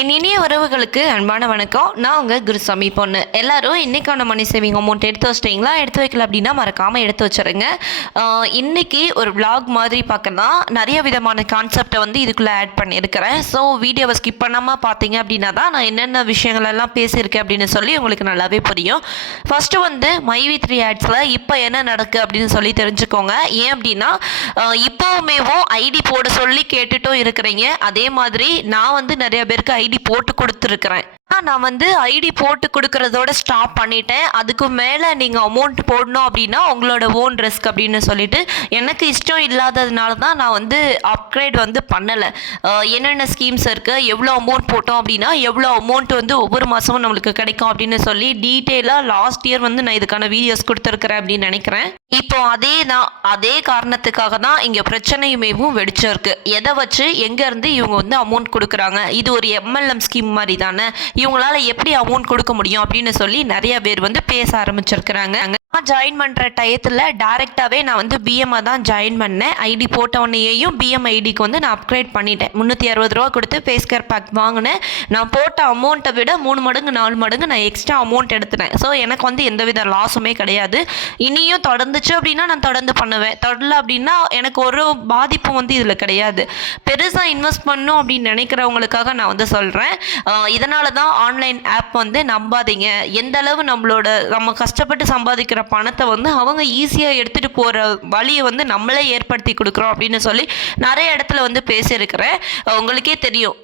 என் இனிய உறவுகளுக்கு அன்பான வணக்கம். நான் உங்கள் குருசாமி பொண்ணு. எல்லாரும் இன்னைக்கான மணி சேவிங் அமௌண்ட் எடுத்து வச்சிட்டிங்களா? எடுத்து வைக்கல அப்படின்னா மறக்காமல் எடுத்து வச்சுருங்க. இன்றைக்கி இன்னைக்கு ஒரு விளாக் மாதிரி பார்க்கலாம் நிறைய விதமான கான்செப்டை வந்து இதுக்குள்ளே ஆட் பண்ணியிருக்கிறேன். ஸோ வீடியோவை ஸ்கிப் பண்ணாமல் பார்த்தீங்க அப்படின்னா தான் நான் என்னென்ன விஷயங்கள் எல்லாம் பேசியிருக்கேன் அப்படின்னு சொல்லி உங்களுக்கு நல்லாவே புரியும். ஃபஸ்ட்டு வந்து மைவி த்ரீ ஆட்ஸில் இப்போ என்ன நடக்கு அப்படின்னு சொல்லி தெரிஞ்சுக்கோங்க. ஏன் அப்படின்னா இப்போவுமேவும் ஐடி போட சொல்லி கேட்டுட்டும் இருக்கிறீங்க. அதே மாதிரி நான் வந்து நிறைய பேருக்கு ஐடி போட்டு கொடுத்துருக்குறேன். நான் வந்து ஐடி போட்டு கொடுக்கறதோட ஸ்டாப் பண்ணிட்டேன். அதுக்கு மேலே நீங்கள் அமௌண்ட் போடணும் அப்படின்னா உங்களோட ஓன் ரிஸ்க் அப்படின்னு சொல்லிட்டு எனக்கு இஷ்டம் இல்லாததுனால தான் நான் வந்து அப்கிரேட் வந்து பண்ணலை. என்னென்ன ஸ்கீம்ஸ் இருக்குது எவ்வளோ அமௌண்ட் போட்டோம் அப்படின்னா எவ்வளோ அமௌண்ட் வந்து ஒவ்வொரு மாதமும் நம்மளுக்கு கிடைக்கும் அப்படின்னு சொல்லி டீட்டெயிலாக லாஸ்ட் இயர் வந்து நான் இதுக்கான வீடியோஸ் கொடுத்துருக்குறேன் அப்படின்னு நினைக்கிறேன். இப்போ அதே தான் அதே காரணத்துக்காக தான் இங்கே பிரச்சனையுமேவும் வெடிச்சிருக்கு எதை வச்சு எங்கேருந்து இவங்க வந்து அமௌண்ட் கொடுக்குறாங்க? இது ஒரு எம்எல்எம் ஸ்கீம் மாதிரி தானே? இவங்களால எப்படி அமௌண்ட் கொடுக்க முடியும் அப்படின்னு சொல்லி நிறைய பேர் வந்து பேச ஆரம்பிச்சிருக்கிறாங்க. நான் ஜாயின் பண்ணுற டயத்தில் டேரெக்டாகவே நான் வந்து பிஎம்ஐ தான் ஜாயின் பண்ணேன். ஐடி போட்ட உடனேயும் பிஎம் ஐடிக்கு வந்து நான் அப்கிரேட் பண்ணிட்டேன். முந்நூற்றி அறுபது ரூபா கொடுத்து ஃபேஸ் கேர் பேக் வாங்கினேன். நான் போட்ட அமௌண்ட்டை விட மூணு மடங்கு நாலு மடங்கு நான் எக்ஸ்ட்ரா அமௌண்ட் எடுத்துட்டேன். ஸோ எனக்கு வந்து எந்தவித லாஸுமே கிடையாது. இனியும் தொடர்ந்துச்சு அப்படின்னா நான் தொடர்ந்து பண்ணுவேன். தொடரல அப்படின்னா எனக்கு ஒரு பாதிப்பும் வந்து இதில் கிடையாது. பெருசாக இன்வெஸ்ட் பண்ணும் அப்படின்னு நினைக்கிறவங்களுக்காக நான் வந்து சொல்கிறேன் இதனால தான் ஆன்லைன் ஆப் வந்து நம்பாதீங்க. எந்த அளவு நம்மளோட நம்ம கஷ்டப்பட்டு சம்பாதிக்கிற பணத்தை வந்து அவங்க ஈஸியாக எடுத்துகிட்டு போகிற வழியை வந்து நம்மளே ஏற்படுத்தி கொடுக்குறோம் அப்படின்னு சொல்லி நிறைய இடத்துல வந்து பேசியிருக்கிறேன். உங்களுக்கே தெரியும்.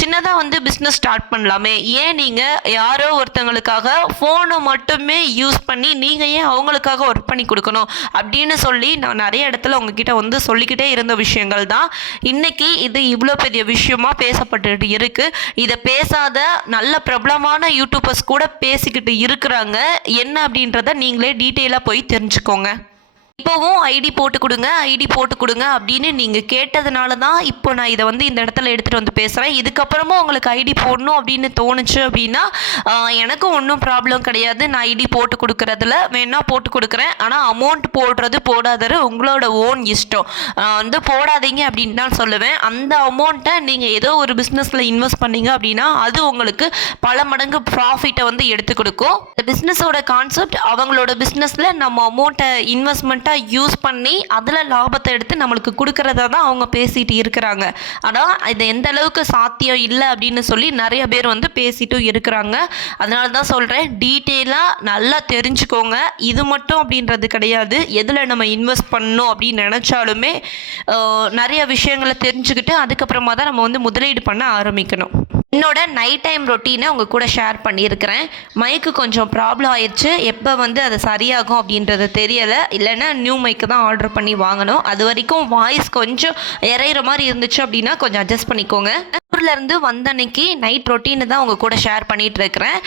சின்னதாக வந்து பிஸ்னஸ் ஸ்டார்ட் பண்ணலாமே. ஏன் நீங்கள் யாரோ ஒருத்தங்களுக்காக ஃபோனை மட்டுமே யூஸ் பண்ணி நீங்கள் ஏன் அவங்களுக்காக ஒர்க் பண்ணி கொடுக்கணும்? அப்படின்னு சொல்லி நான் நிறைய இடத்துல உங்ககிட்ட வந்து சொல்லிக்கிட்டே இருந்த விஷயங்கள் தான். இன்றைக்கி இது இவ்வளோ பெரிய விஷயமா பேசப்பட்டு இருக்குது இதை பேசாத நல்ல பிரபலமான யூடியூபர்ஸ் கூட பேசிக்கிட்டு இருக்கிறாங்க. என்ன அப்படின்றத நீங்களே டீ டீட்டெயிலாக போய் தெரிஞ்சுக்கோங்க. இப்போவும் ஐடி போட்டு கொடுங்க ஐடி போட்டு கொடுங்க அப்படின்னு நீங்கள் கேட்டதுனால தான் இப்போ நான் இதை வந்து இந்த இடத்துல எடுத்துகிட்டு வந்து பேசுகிறேன் இதுக்கப்புறமும் உங்களுக்கு ஐடி போடணும் அப்படின்னு தோணுச்சு அப்படின்னா எனக்கும் ஒன்றும் ப்ராப்ளம் கிடையாது. நான் ஐடி போட்டு கொடுக்குறதுல வேணால் போட்டு கொடுக்குறேன். ஆனால் அமௌண்ட் போடுறது போடாதது உங்களோட ஓன் இஷ்டம். வந்து போடாதீங்க அப்படின்னு தான் சொல்லுவேன். அந்த அமௌண்ட்டை நீங்கள் ஏதோ ஒரு பிஸ்னஸில் இன்வெஸ்ட் பண்ணீங்க அப்படின்னா அது உங்களுக்கு பல மடங்கு ப்ராஃபிட்டை வந்து எடுத்து கொடுக்கும். இந்த பிஸ்னஸோட கான்செப்ட் அவங்களோட பிஸ்னஸில் நம்ம அமௌண்ட்டை இன்வெஸ்ட்மெண்ட் கரெக்டாக யூஸ் பண்ணி அதில் லாபத்தை எடுத்து நம்மளுக்கு கொடுக்கறத தான் அவங்க பேசிகிட்டு இருக்கிறாங்க. ஆனால் இது எந்த அளவுக்கு சாத்தியம் இல்லை அப்படின்னு சொல்லி நிறைய பேர் வந்து பேசிட்டும் இருக்கிறாங்க. அதனால தான் சொல்கிறேன் டீட்டெயிலாக நல்லா தெரிஞ்சுக்கோங்க. இது மட்டும் அப்படின்றது கிடையாது. எதில் நம்ம இன்வெஸ்ட் பண்ணணும் அப்படின்னு நினச்சாலுமே நிறைய விஷயங்களை தெரிஞ்சுக்கிட்டு அதுக்கப்புறமா தான் நம்ம வந்து முதலீடு பண்ண ஆரம்பிக்கணும். என்னோட நைட் டைம் ரொட்டீனை உங்கள் கூட ஷேர் பண்ணியிருக்கிறேன். மைக்கு கொஞ்சம் ப்ராப்ளம் ஆயிடுச்சு எப்போ வந்து அது சரியாகும் அப்படின்றது தெரியலை. இல்லைன்னா நியூ மைக்கு தான் ஆர்டர் பண்ணி வாங்கணும். அது வரைக்கும் வாய்ஸ் கொஞ்சம் இறையிற மாதிரி இருந்துச்சு அப்படின்னா கொஞ்சம் அட்ஜஸ்ட் பண்ணிக்கோங்க. ஊர்லேருந்து வந்த அன்னைக்கு நைட் ரொட்டீனு தான் உங்கள் கூட ஷேர் பண்ணிட்டு இருக்கிறேன்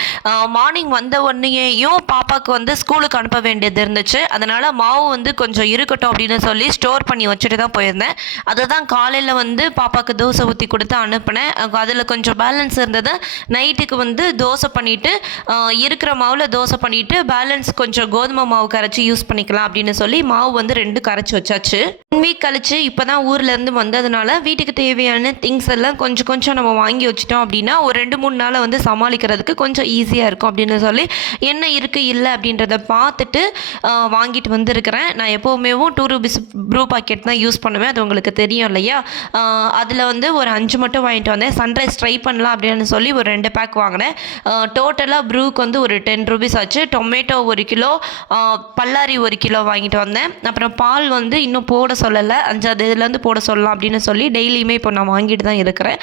மார்னிங் வந்த உடனேயும் பாப்பாவுக்கு வந்து ஸ்கூலுக்கு அனுப்ப வேண்டியது இருந்துச்சு. அதனால் மாவு வந்து கொஞ்சம் இருக்கட்டும் அப்படின்னு சொல்லி ஸ்டோர் பண்ணி வச்சுட்டு தான் போயிருந்தேன். அதை தான் காலையில் வந்து பாப்பாவுக்கு தோசை ஊற்றி கொடுத்து அனுப்பினேன். அதில் கொஞ்சம் பேலன்ஸ் இருந்தது. நைட்டுக்கு வந்து தோசை பண்ணிவிட்டு இருக்கிற மாவில் தோசை பண்ணிவிட்டு பேலன்ஸ் கொஞ்சம் கோதுமை மாவு கரைச்சி யூஸ் பண்ணிக்கலாம் அப்படின்னு சொல்லி மாவு வந்து ரெண்டு கரைச்சி வச்சாச்சு. ஒன் வீக் கழிச்சு இப்போ தான் ஊர்லேருந்து வந்ததுனால வீட்டுக்கு தேவையான திங்ஸ் எல்லாம் கொஞ்சம் கொஞ்சம் நம்ம வாங்கி வச்சிட்டோம் அப்படின்னா ஒரு ரெண்டு மூணு நாளை வந்து சமாளிக்கிறதுக்கு கொஞ்சம் ஈஸியாக இருக்கும் அப்படின்னு சொல்லி என்ன இருக்குது இல்லை அப்படின்றத பார்த்துட்டு வாங்கிட்டு வந்துருக்கிறேன். நான் எப்போவுமே டூ ருபீஸ் ப்ரூ பாக்கெட் தான் யூஸ் பண்ணுவேன். அது உங்களுக்கு தெரியும் இல்லையா? அதில் வந்து ஒரு அஞ்சு மட்டும் வாங்கிட்டு வந்தேன். சன்ரைஸ் ட்ரை பண்ணலாம் அப்படின்னு சொல்லி ஒரு ரெண்டு பேக் வாங்கினேன். டோட்டலாக ப்ரூக்கு வந்து ஒரு டென் ருபீஸ் ஆச்சு. டொமேட்டோ ஒரு கிலோ பல்லாரி ஒரு கிலோ வாங்கிட்டு வந்தேன். அப்புறம் பால் வந்து இன்னும் போட சொல்லலை. அஞ்சாவது இதுலேருந்து போட சொல்லலாம் அப்படின்னு சொல்லி டெய்லியுமே இப்போ நான் வாங்கிட்டு தான் இருக்கிறேன்.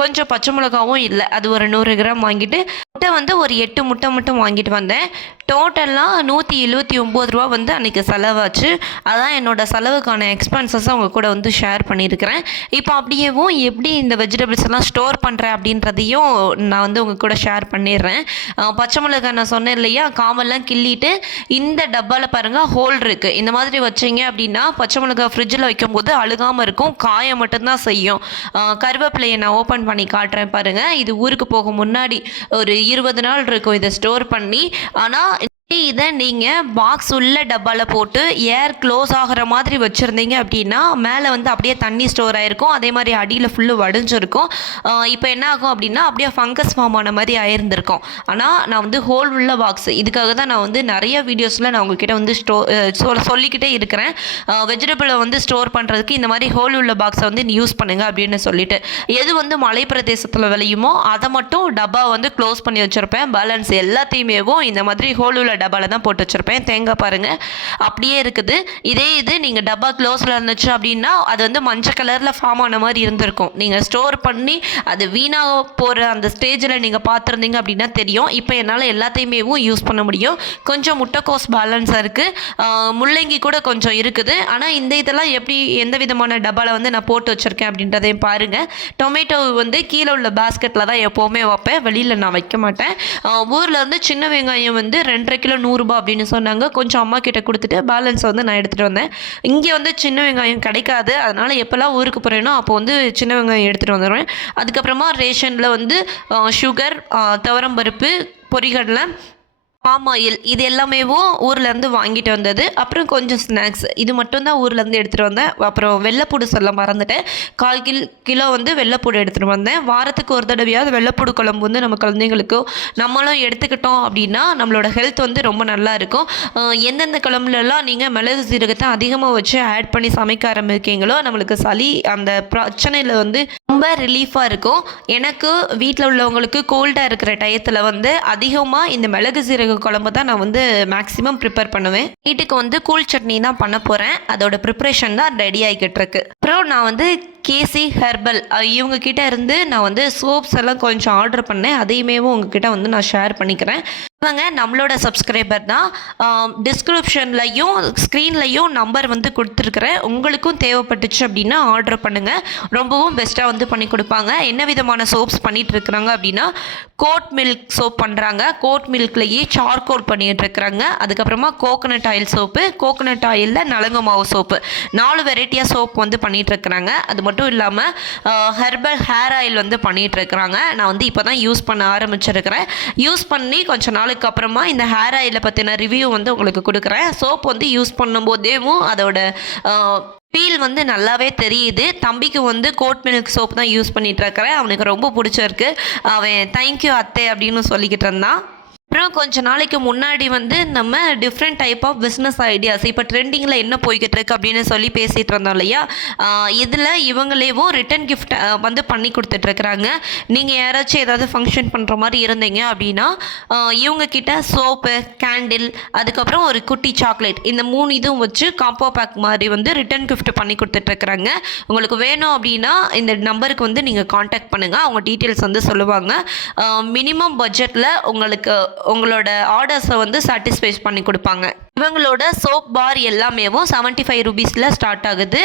கொஞ்சம் பச்சை மிளகாவும் இல்லை. அது ஒரு நூறு கிராம் வாங்கிட்டு முட்டை வந்து ஒரு எட்டு முட்டை மட்டும் வாங்கிட்டு வந்தேன். டோட்டலாக நூற்றி எழுபத்தி ஒம்பது ரூபா வந்து அன்றைக்கி செலவாச்சு. அதான் என்னோடய செலவுக்கான எக்ஸ்பென்சஸ் அவங்க கூட வந்து ஷேர் பண்ணியிருக்கிறேன். இப்போ அப்படியேவும் எப்படி இந்த வெஜிடபிள்ஸ் எல்லாம் ஸ்டோர் பண்ணுறேன் அப்படின்றதையும் நான் வந்து உங்கள் கூட ஷேர் பண்ணிடுறேன். பச்சை மிளகாய் நான் சொன்னேன் இல்லையா? காமெல்லாம் கிள்ளிட்டு இந்த டப்பாவில் பாருங்கள் ஹோல் இருக்குது இந்த மாதிரி வச்சிங்க அப்படின்னா பச்சை மிளகாய் ஃப்ரிட்ஜில் வைக்கும்போது அழுகாமல் இருக்கும். காயம் மட்டும்தான் செய்யும். கருவேப்பிலையை நான் ஓப்பன் பண்ணி காட்டுறேன் பாருங்கள் இது ஊருக்கு போக முன்னாடி ஒரு இருபது நாள் இருக்கும் இதை ஸ்டோர் பண்ணி. ஆனால் இதை நீங்கள் பாக்ஸ் உள்ள டப்பாவில் போட்டு ஏர் க்ளோஸ் ஆகிற மாதிரி வச்சுருந்தீங்க அப்படின்னா மேலே வந்து அப்படியே தண்ணி ஸ்டோர் ஆகிருக்கும் அதே மாதிரி அடியில் ஃபுல்லு வடிஞ்சிருக்கும். இப்போ என்ன ஆகும் அப்படின்னா அப்படியே ஃபங்கஸ் ஃபார்ம் ஆன மாதிரி ஆயிருந்திருக்கும். ஆனால் நான் வந்து ஹோல் உள்ள பாக்ஸ் இதுக்காக தான் நான் வந்து நிறைய வீடியோஸில் நான் உங்ககிட்ட வந்து ஸ்டோ சொல்லிக்கிட்டே இருக்கிறேன். வெஜிடபிளை வந்து ஸ்டோர் பண்ணுறதுக்கு இந்த மாதிரி ஹோல் உள்ள பாக்ஸை வந்து யூஸ் பண்ணுங்கள் அப்படின்னு சொல்லிட்டு. எது வந்து மலை பிரதேசத்தில் விளையுமோ அதை மட்டும் டப்பா வந்து க்ளோஸ் பண்ணி வச்சுருப்பேன். பேலன்ஸ் எல்லாத்தையுமேவும் இந்த மாதிரி ஹோல் உள்ள டப்பாவில் தான் போட்டு வச்சுருப்பேன். தேங்காய் பாருங்கள் அப்படியே இருக்குது. இதே இது நீங்கள் டப்பா க்ளோஸில் இருந்துச்சு அப்படின்னா அது வந்து மஞ்சள் கலரில் ஃபார்ம் ஆன மாதிரி இருந்திருக்கும். நீங்கள் ஸ்டோர் பண்ணி அது வீணாக போகிற அந்த ஸ்டேஜில் நீங்கள் பார்த்துருந்தீங்க அப்படின்னா தெரியும். இப்போ என்னால் எல்லாத்தையுமேவும் யூஸ் பண்ண முடியும். கொஞ்சம் முட்டைக்கோஸ் பேலன்ஸாக இருக்குது முள்ளங்கி கூட கொஞ்சம் இருக்குது. ஆனால் இந்த இதெல்லாம் எப்படி எந்த விதமான டப்பாவில் வந்து நான் போட்டு வச்சுருக்கேன் அப்படின்றதையும் பாருங்கள் டொமேட்டோ வந்து கீழே உள்ள பேஸ்கெட்டில் தான் எப்போவுமே வைப்பேன். வெளியில் நான் வைக்க மாட்டேன். ஊரில் இருந்து சின்ன வெங்காயம் வந்து ரெண்டரை கிலோ நூறுரூபா அப்படின்னு சொன்னாங்க. கொஞ்சம் அம்மா கிட்ட கொடுத்துட்டு பேலன்ஸ் வந்து நான் எடுத்துகிட்டு வந்தேன். இங்கே வந்து சின்ன வெங்காயம் கிடைக்காது. அதனால் எப்போல்லாம் ஊருக்கு போகிறேனோ அப்போ வந்து சின்ன வெங்காயம் எடுத்துகிட்டு வந்துடுவேன். அதுக்கப்புறமா ரேஷனில் வந்து சுகர் துவரம்பருப்பு பொரிகடலை பாம் ஆயில் இது எல்லாமேவும் ஊர்லேருந்து வாங்கிட்டு வந்தது. அப்புறம் கொஞ்சம் ஸ்நாக்ஸ் இது மட்டும்தான் ஊர்லேருந்து எடுத்துகிட்டு வந்தேன். அப்புறம் வெள்ளைப்பூடு சொல்ல மறந்துட்டேன். கால் கில் கிலோ வந்து வெள்ளைப்பூடு எடுத்துகிட்டு வந்தேன். வாரத்துக்கு ஒரு தடவையாவது வெள்ளைப்பூடு குழம்பு வந்து நம்ம குழந்தைங்களுக்கும் நம்மளும் எடுத்துக்கிட்டோம் அப்படின்னா நம்மளோட ஹெல்த் வந்து ரொம்ப நல்லா இருக்கும். எந்தெந்த குழம்புலலாம் நீங்கள் மிளகு சீரகத்தை அதிகமாக வச்சு ஆட் பண்ணி சமைக்க ஆரம்பிக்கீங்களோ நம்மளுக்கு சளி அந்த பிரச்சனையில் வந்து ரொம்ப ரிலீஃபாக இருக்கும். எனக்கு வீட்டில் உள்ளவங்களுக்கு கோல்டாக இருக்கிற டயத்தில் வந்து அதிகமாக இந்த மிளகு சீரகம் குழம்பு தான் நான் வந்து மேக்ஸிமம் ப்ரிப்பேர் பண்ணுவேன். வீட்டுக்கு வந்து கூல் சட்னி தான் பண்ண போகிறேன் அதோட ப்ரிப்ரேஷன் தான் ரெடி ஆகிக்கிட்டு இருக்கு. அப்புறம் நான் வந்து கேசி ஹெர்பல் இவங்க கிட்ட இருந்து நான் வந்து சோப்ஸ் எல்லாம் கொஞ்சம் ஆர்டர் பண்ணேன். அதையுமே உங்ககிட்ட வந்து நான் ஷேர் பண்ணிக்கிறேன். இவங்க நம்மளோட சப்ஸ்கிரைபர் தான். டிஸ்கிரிப்ஷன்லையும் ஸ்க்ரீன்லையும் நம்பர் வந்து கொடுத்துருக்குறேன் உங்களுக்கும் தேவைப்பட்டுச்சு அப்படின்னா ஆர்டர் பண்ணுங்கள் ரொம்பவும் பெஸ்ட்டாக வந்து பண்ணி கொடுப்பாங்க. என்ன விதமான சோப்ஸ் பண்ணிகிட்ருக்குறாங்க இருக்கிறாங்க அப்படின்னா கோட் மில்க் சோப் பண்ணுறாங்க கோட் மில்க்லேயே சார்கோல் பண்ணிகிட்டு இருக்கிறாங்க. அதுக்கப்புறமா கோகனட் ஆயில் சோப்பு கோகனட் ஆயிலில் நலங்கு மாவு சோப்பு நாலு வெரைட்டியாக சோப் வந்து பண்ணிட்டு இருக்கிறாங்க. அது மட்டும் இல்லாமல் ஹெர்பல் ஹேர் ஆயில் வந்து பண்ணிட்டு இருக்கிறாங்க. நான் வந்து இப்போ தான் யூஸ் பண்ண ஆரம்பிச்சிருக்கிறேன். யூஸ் பண்ணி கொஞ்சம் நாள் அதுக்கப்புறமா இந்த ஹேர் ஆயிலை பற்றின ரிவ்யூ வந்து உங்களுக்கு கொடுக்குறேன். சோப் வந்து யூஸ் பண்ணும்போதேவும் அதோட ஃபீல் வந்து நல்லாவே தெரியுது. தம்பிக்கு வந்து கோட் மில்க் சோப் தான் யூஸ் பண்ணிகிட்ருக்கிறேன் அவனுக்கு ரொம்ப பிடிச்சிருக்கு. அவன் தேங்க்யூ அத்தை அப்படின்னு சொல்லிக்கிட்டு இருந்தான். அப்புறம் கொஞ்ச நாளைக்கு முன்னாடி வந்து நம்ம different type of business ideas இப்போ ட்ரெண்டிங்கில் என்ன போய்கிட்டு இருக்கு அப்படின்னு சொல்லி பேசிகிட்டு இருந்தோம் இல்லையா? இதில் இவங்களேவும் ரிட்டன் கிஃப்ட் வந்து பண்ணி கொடுத்துட்ருக்குறாங்க நீங்கள் யாராச்சும் ஏதாவது ஃபங்க்ஷன் பண்ணுற மாதிரி இருந்தீங்க அப்படின்னா இவங்கக்கிட்ட சோப்பு கேண்டில் அதுக்கப்புறம் ஒரு குட்டி சாக்லேட் இந்த மூணு இதுவும் வச்சு காம்போ பேக் மாதிரி வந்து ரிட்டன் கிஃப்ட் பண்ணி கொடுத்துட்ருக்குறாங்க உங்களுக்கு வேணும் அப்படின்னா இந்த நம்பருக்கு வந்து நீங்கள் காண்டாக்ட் பண்ணுங்கள் அவங்க டீட்டெயில்ஸ் வந்து சொல்லுவாங்க. மினிமம் பட்ஜெட்டில் உங்களுக்கு உங்களோட ஆர்டர்ஸை வந்து சாட்டிஸ்ஃபை பண்ணி கொடுப்பாங்க. இவங்களோட சோப் பார் எல்லாமேவும் செவன்ட்டி ஃபைவ் ருபீஸில் ஸ்டார்ட் ஆகுது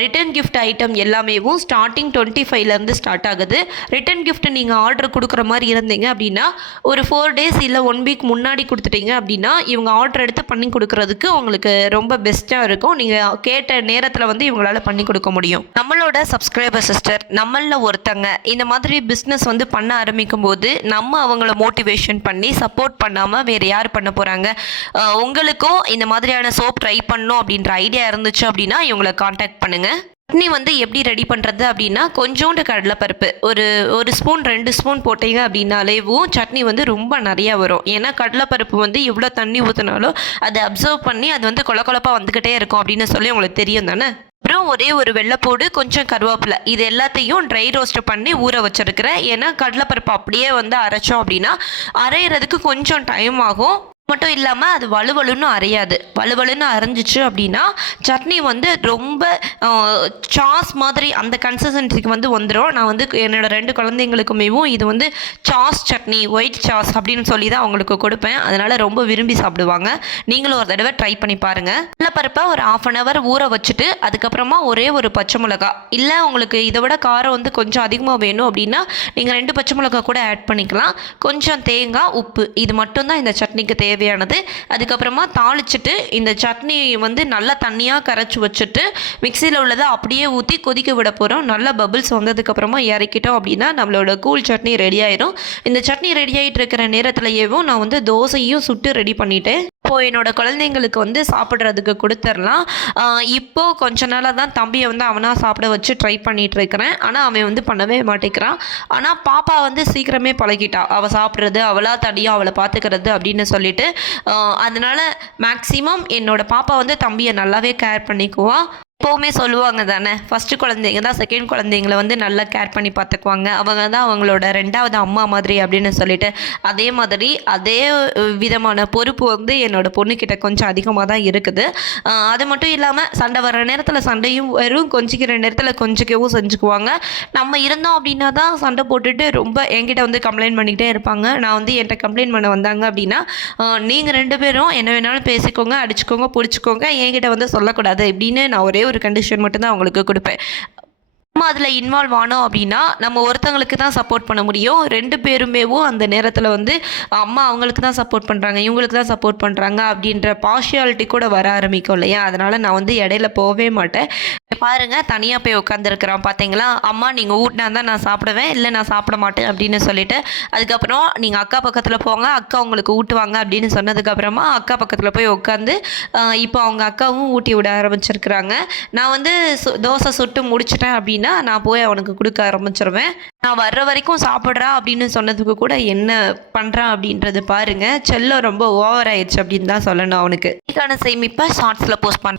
ரிட்டன் கிஃப்ட் ஐட்டம் எல்லாமேவும் ஸ்டார்டிங் டுவெண்ட்டி ஃபைவ்லேருந்து ஸ்டார்ட் ஆகுது. ரிட்டன் கிஃப்ட் நீங்கள் ஆர்டர் கொடுக்குற மாதிரி இருந்தீங்க அப்படின்னா ஒரு ஃபோர் டேஸ் இல்லை ஒன் வீக் முன்னாடி கொடுத்துட்டீங்க அப்படின்னா இவங்க ஆர்டர் எடுத்து பண்ணி கொடுக்கறதுக்கு உங்களுக்கு ரொம்ப பெஸ்ட்டாக இருக்கும். நீங்கள் கேட்ட நேரத்தில் வந்து இவங்களால பண்ணி கொடுக்க முடியும். நம்மளோட சப்ஸ்கிரைபர் சிஸ்டர் நம்மளில் ஒருத்தங்க இந்த மாதிரி பிஸ்னஸ் வந்து பண்ண ஆரம்பிக்கும் போது நம்ம அவங்கள மோட்டிவேஷன் பண்ணி சப் சப்போர்ட் பண்ணாமல் வேறு யார் பண்ண போகிறாங்க உங்களுக்கும் இந்த மாதிரியான சோப் ட்ரை பண்ணணும் அப்படின்ற ஐடியா இருந்துச்சு அப்படின்னா இவங்களை காண்டாக்ட் பண்ணுங்கள் சட்னி வந்து எப்படி ரெடி பண்ணுறது அப்படின்னா கொஞ்சோண்டு கடலைப்பருப்பு. ஒரு ஒரு ஸ்பூன் ரெண்டு ஸ்பூன் போட்டீங்க அப்படின்னாலேவும் சட்னி வந்து ரொம்ப நிறையா வரும். ஏன்னா கடலைப்பருப்பு வந்து எவ்வளோ தண்ணி ஊற்றினாலும் அதை அப்சர்வ் பண்ணி அது வந்து கொல கொலப்பாக வந்துக்கிட்டே இருக்கும் அப்படின்னு சொல்லி உங்களுக்கு தெரியும் தானே? அப்புறம் ஒரே ஒரு வெள்ளைப்பூடு கொஞ்சம் கருவேப்பிலை. இது எல்லாத்தையும் ட்ரை ரோஸ்ட் பண்ணி ஊற வச்சிருக்கிறேன். ஏன்னா கடலைப்பருப்பு அப்படியே வந்து அரைச்சோம் அப்படின்னா அரைகிறதுக்கு கொஞ்சம் டைம் ஆகும். மட்டும் இல்லாமல் அது வலுவலுன்னு அரையாது. வலுவலுன்னு அரைஞ்சிச்சு அப்படின்னா சட்னி வந்து ரொம்ப சாஸ் மாதிரி அந்த கன்சிஸ்டன்சிக்கு வந்து வந்துடும் நான் வந்து என்னோட ரெண்டு குழந்தைங்களுக்குமேவும் இது வந்து சாஸ் சட்னி ஒயிட் சாஸ் அப்படின்னு சொல்லி தான் அவங்களுக்கு கொடுப்பேன். அதனால் ரொம்ப விரும்பி சாப்பிடுவாங்க. நீங்களும் ஒரு தடவை ட்ரை பண்ணி பாருங்கள் பருப்பை ஒரு ஆஃப் அன் ஹவர் ஊற வச்சுட்டு அதுக்கப்புறமா ஒரே ஒரு பச்சை மிளகா. இல்லை உங்களுக்கு இதை விட காரம் வந்து கொஞ்சம் அதிகமாக வேணும் அப்படின்னா நீங்கள் ரெண்டு பச்சை மிளகா கூட ஆட் பண்ணிக்கலாம். கொஞ்சம் தேங்காய் உப்பு. இது மட்டும்தான் இந்த சட்னிக்கு தேவை தேவையானது. அதுக்கப்புறமா தாளிச்சிட்டு இந்த சட்னி வந்து நல்லா தண்ணியாக கரைச்சி வச்சுட்டு மிக்சியில் உள்ளதை அப்படியே ஊற்றி கொதிக்க விட போகிறோம் நல்லா பபிள்ஸ் வந்ததுக்கப்புறமா இறக்கிட்டோம் அப்படின்னா நம்மளோட கூல் சட்னி ரெடி ஆயிரும். இந்த சட்னி ரெடி ஆகிட்டு இருக்கிற நேரத்துலையேவும் நான் வந்து தோசையும் சுட்டு ரெடி பண்ணிட்டேன். இப்போது என்னோட குழந்தைங்களுக்கு வந்து சாப்பிட்றதுக்கு கொடுத்துர்லாம் இப்போது இப்போ கொஞ்ச நாளாக தான் தம்பியை வந்து அவனாக சாப்பிட வச்சு ட்ரை பண்ணிட்டு இருக்கிறேன். ஆனால் அவன் வந்து பண்ணவே மாட்டேங்கிறான். ஆனால் பாப்பா வந்து சீக்கிரமே பழகிட்டா. அவள் சாப்பிட்றது அவளாக தனியாக அவளை பார்த்துக்கிறது அப்படின்னு சொல்லிட்டு அதனால் மேக்ஸிமம் என்னோட பாப்பா வந்து தம்பியை நல்லாவே கேர் பண்ணிக்குவா. எப்போவுமே சொல்லுவாங்க தானே ஃபஸ்ட்டு குழந்தைங்க தான் செகண்ட் குழந்தைங்கள வந்து நல்லா கேர் பண்ணி பார்த்துக்குவாங்க. அவங்க தான் அவங்களோட ரெண்டாவது அம்மா மாதிரி அப்படின்னு சொல்லிட்டு அதே மாதிரி அதே விதமான பொறுப்பு வந்து என்னோட பொண்ணுக்கிட்ட கொஞ்சம் அதிகமாக தான் இருக்குது. அது மட்டும் இல்லாமல் சண்டை வர நேரத்தில் சண்டையும் வரும். கொஞ்சிக்கிற நேரத்தில் கொஞ்சிக்கவும் செஞ்சுக்குவாங்க. நம்ம இருந்தோம் அப்படின்னா தான் சண்டை போட்டுட்டு ரொம்ப என்கிட்ட வந்து கம்ப்ளைண்ட் பண்ணிக்கிட்டே இருப்பாங்க. நான் வந்து என்கிட்ட கம்ப்ளைண்ட் பண்ண வந்தாங்க அப்படின்னா நீங்கள் ரெண்டு பேரும் என்ன வேணாலும் பேசிக்கோங்க அடிச்சுக்கோங்க பிடிச்சிக்கோங்க என்கிட்ட வந்து சொல்லக்கூடாது இப்படின்னு நான் ஒரே ஒரு கண்டிஷன் மட்டும்தான் அவங்களுக்கு கொடுப்பேன். நம்ம அதில் இன்வால்வ் ஆனோம் அப்படின்னா நம்ம ஒருத்தங்களுக்கு தான் சப்போர்ட் பண்ண முடியும். ரெண்டு பேருமேவும் அந்த நேரத்தில் வந்து அம்மா அவங்களுக்கு தான் சப்போர்ட் பண்ணுறாங்க இவங்களுக்கு தான் சப்போர்ட் பண்ணுறாங்க அப்படின்ற பார்ஷியாலிட்டி கூட வர ஆரம்பிக்கும் இல்லையா? அதனால் நான் வந்து இடையில போகவே மாட்டேன். பாருங்க தனியாக போய் உட்காந்துருக்குறான் பார்த்தீங்களா அம்மா நீங்கள் ஊட்டினா தான் நான் சாப்பிடுவேன் இல்லை நான் சாப்பிட மாட்டேன் அப்படின்னு சொல்லிட்டு அதுக்கப்புறம் நீங்கள் அக்கா பக்கத்தில் போங்க அக்கா உங்களுக்கு ஊட்டுவாங்க அப்படின்னு சொன்னதுக்கப்புறமா அக்கா பக்கத்தில் போய் உட்காந்து இப்போ அவங்க அக்காவும் ஊட்டி விட ஆரம்பிச்சிருக்கிறாங்க. நான் வந்து சு- தோசை சுட்டு முடிச்சிட்டேன் அப்படின்னு நான் போய் அவனுக்கு கொடுக்க ஆரம்பிச்சிருவேன். நான் வர்ற வரைக்கும் சாப்பிட்றா அப்படின்னு சொன்னதுக்கு கூட என்ன பண்ணுறான் அப்படின்றது பாருங்க. செல்லம் ரொம்ப ஓவர் ஆயிடுச்சு அப்படின்னு தான் சொல்லணும் அவனுக்கு. இதுக்கான சேமிப்பை ஷார்ட்ஸில் போஸ்ட் பண்ண